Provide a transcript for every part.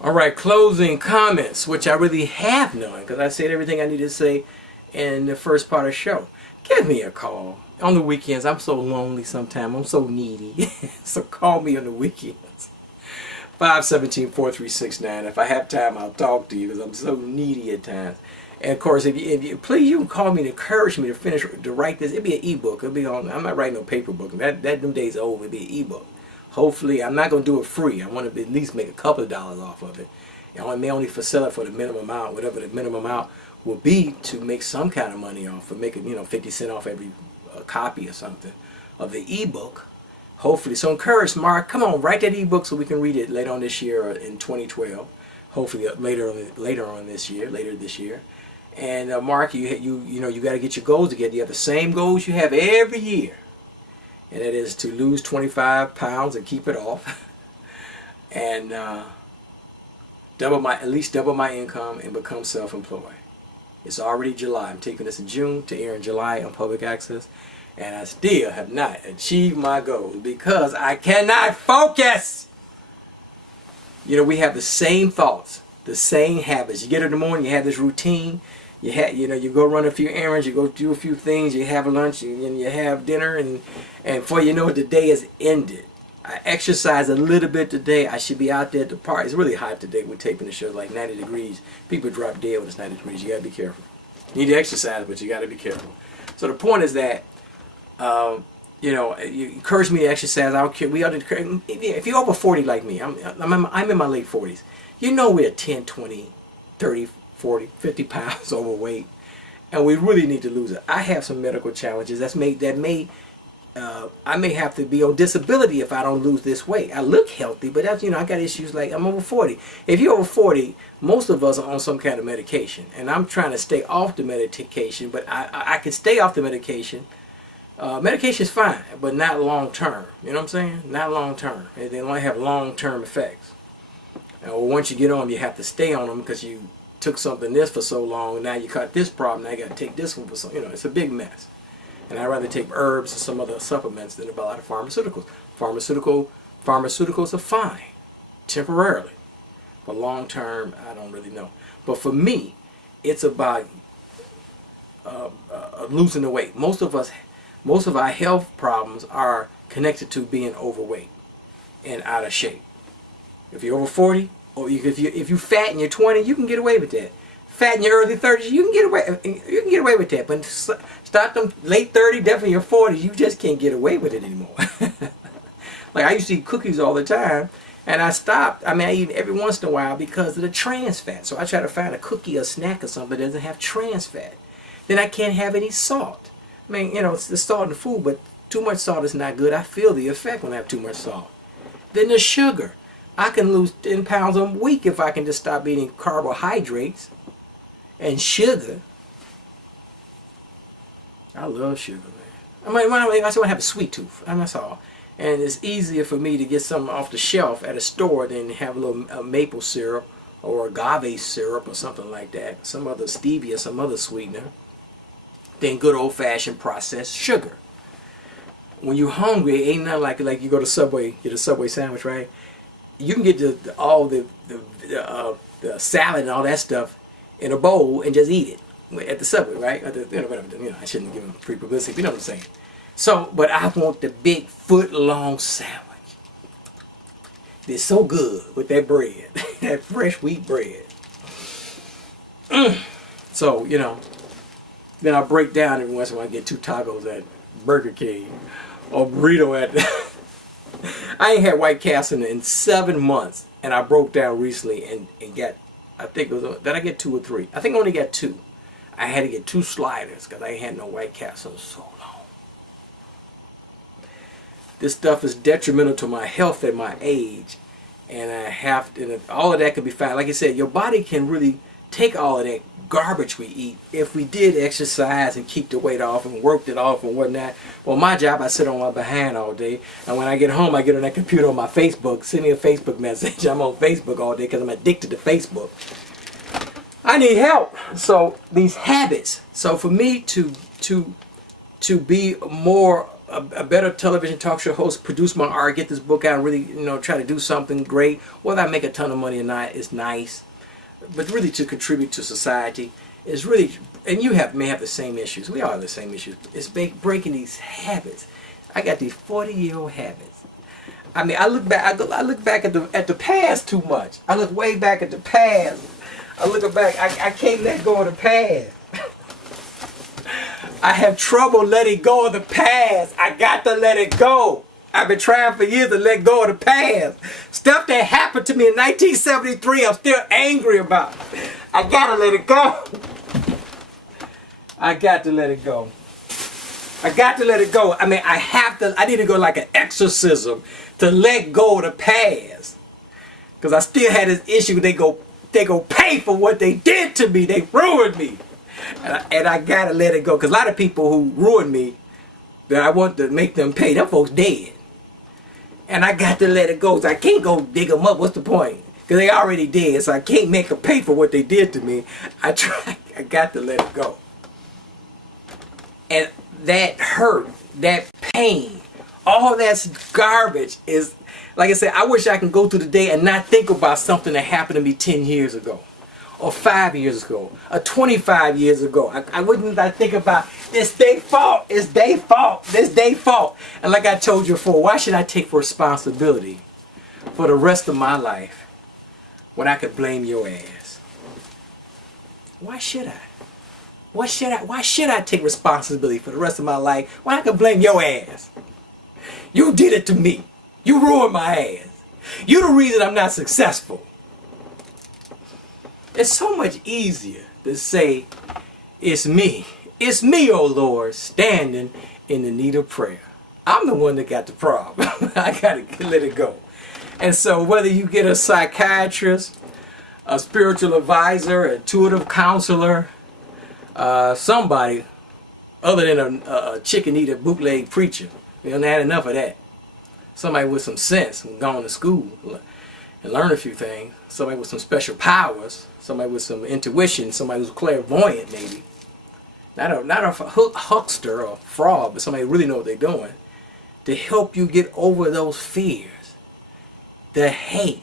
All right, closing comments, which I really have none because I said everything I need to say in the first part of the show. Give me a call. On the weekends, I'm so lonely sometimes. I'm so needy. So call me on the weekends. 517-4369. If I have time, I'll talk to you because I'm so needy at times. And of course, if you please, you can call me to encourage me to write this. It'll be an ebook. It'll be on. I'm not writing no paper book. That them days are over. It'll be an ebook. Hopefully, I'm not going to do it free. I want to at least make a couple of dollars off of it. I may only sell it for the minimum amount, whatever the minimum amount will be, to make some kind of money off, or make it 50 cents off every copy or something of the ebook. Hopefully, so encourage Mark. Come on, write that ebook so we can read it later on this year or in 2012. Hopefully, later this year. And Mark, you got to get your goals together. You have the same goals you have every year. And it is to lose 25 pounds and keep it off, and at least double my income and become self-employed. It's already July. I'm taking this in June to air in July on public access, and I still have not achieved my goals because I cannot focus. We have the same thoughts, the same habits. You get up in the morning, you have this routine. You go run a few errands, you go do a few things, you have lunch, and you have dinner, and before you know it, the day is ended. I exercise a little bit today. I should be out there at the park. It's really hot today. We're taping the show like 90 degrees. People drop dead when it's 90 degrees. You got to be careful. You need to exercise, but you got to be careful. So the point is that, you encourage me to exercise. I don't care. If you're over 40 like me, I'm in my late 40s. We're 10, 20, 30, 40, 50 pounds overweight, and we really need to lose it. I have some medical challenges I may have to be on disability if I don't lose this weight. I look healthy, but that's, I got issues like I'm over 40. If you're over 40, most of us are on some kind of medication, and I'm trying to stay off the medication, but I can stay off the medication. Medication is fine, but not long term. You know what I'm saying? Not long term. They only have long term effects. And once you get on them, you have to stay on them because you took something this for so long, and now you got this problem, now you got to take this one for so, it's a big mess. And I'd rather take herbs and some other supplements than a lot of pharmaceuticals. Pharmaceuticals are fine, temporarily. But long term, I don't really know. But for me, it's about losing the weight. Most of our health problems are connected to being overweight and out of shape. If you're over 40, or if you fat in your 20s, you can get away with that. Fat in your early 30s, you can get away with that. But start them late 30s, definitely your 40s, you just can't get away with it anymore. Like I used to eat cookies all the time, and I stopped. I eat every once in a while because of the trans fat. So I try to find a cookie or snack or something that doesn't have trans fat. Then I can't have any salt. It's the salt in the food, but too much salt is not good. I feel the effect when I have too much salt. Then the sugar. I can lose 10 pounds a week if I can just stop eating carbohydrates and sugar. I love sugar, man. I just want to have a sweet tooth, and that's all. And it's easier for me to get something off the shelf at a store than have a little maple syrup or agave syrup or something like that, some other stevia, some other sweetener, than good old-fashioned processed sugar. When you're hungry, ain't nothing like you go to Subway, get a Subway sandwich, right? You can get all the salad and all that stuff in a bowl and just eat it at the Subway, right? I shouldn't give them free publicity. You know what I'm saying? So, but I want the big foot-long sandwich. It's so good with that bread, that fresh wheat bread. So, then I break down every once in a while. I get 2 tacos at Burger King or burrito at. I ain't had White Castle in 7 months, and I broke down recently and got, I think it was, did I get 2 or 3? I think I only got 2. I had to get 2 sliders because I ain't had no White Castle in so long. This stuff is detrimental to my health at my age, and all of that can be fine. Like I said, your body can really take all of that garbage we eat if we did exercise and keep the weight off and worked it off and whatnot. Well, my job, I sit on my behind all day, and when I get home, I get on that computer on my Facebook, send me a Facebook message. I'm on Facebook all day because I'm addicted to Facebook. I need help. So these habits. So for me to be more a better television talk show host, produce my art, get this book out, and really, try to do something great. Whether I make a ton of money or not is nice, but really to contribute to society is really, and you may have the same issues. We all have the same issues. It's breaking these habits. I got these 40-year-old habits. I mean, I look back at the past too much. I look way back at the past. I look back. I can't let go of the past. I have trouble letting go of the past. I got to let it go. I've been trying for years to let go of the past. Stuff that happened to me in 1973, I'm still angry about. I gotta let it go. I got to let it go. I got to let it go. I mean, I need to go like an exorcism to let go of the past. Because I still had this issue. They go pay for what they did to me. They ruined me. And I gotta let it go. Because a lot of people who ruined me, that I want to make them pay, them folks dead. And I got to let it go. So I can't go dig them up. What's the point? Because they already dead. So I can't make them pay for what they did to me. I got to let it go. And that hurt, that pain, all that's garbage is, like I said, I wish I could go through the day and not think about something that happened to me 10 years ago. Or 5 years ago, or 25 years ago. I wouldn't think about, it's their fault, it's their fault, it's their fault. And like I told you before, why should I take responsibility for the rest of my life when I could blame your ass? Why should I? Why should I take responsibility for the rest of my life when I could blame your ass? You did it to me. You ruined my ass. You're the reason I'm not successful. It's so much easier to say, it's me, oh Lord, standing in the need of prayer. I'm the one that got the problem. I got to let it go. And so whether you get a psychiatrist, a spiritual advisor, an intuitive counselor, somebody other than a chicken-eater bootleg preacher, we don't have enough of that. Somebody with some sense and gone to school and learn a few things. Somebody with some special powers. Somebody with some intuition. Somebody who's clairvoyant, maybe. Not a huckster or fraud, but somebody who really knows what they're doing. To help you get over those fears. The hate.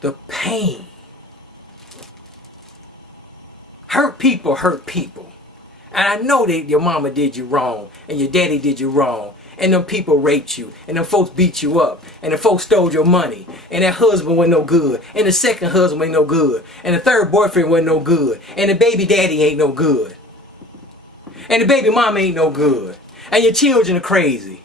The pain. Hurt people hurt people. And I know that your mama did you wrong. And your daddy did you wrong. And them people raped you, and them folks beat you up, and the folks stole your money, and that husband wasn't no good, and the second husband ain't no good, and the third boyfriend wasn't no good, and the baby daddy ain't no good, and the baby mama ain't no good, and your children are crazy,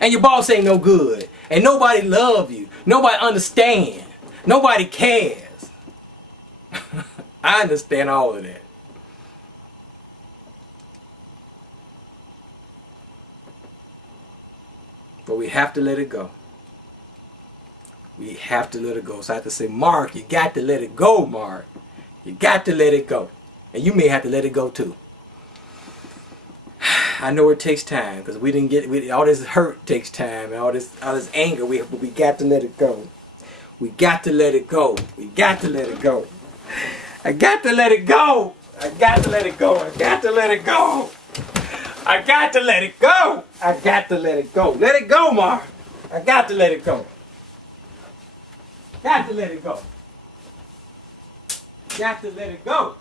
and your boss ain't no good, and nobody love you, nobody understand, nobody cares. I understand all of that. But we have to let it go. We have to let it go. So I have to say, Mark, you got to let it go, Mark. You got to let it go. And you may have to let it go too. I know it takes time because we didn't get all this hurt takes time and all this anger. But we got to let it go. We got to let it go. We got to let it go. I got to let it go. I got to let it go. I got to let it go. I got to let it go. I got to let it go. Let it go, Mark. I got to let it go. Got to let it go. Got to let it go.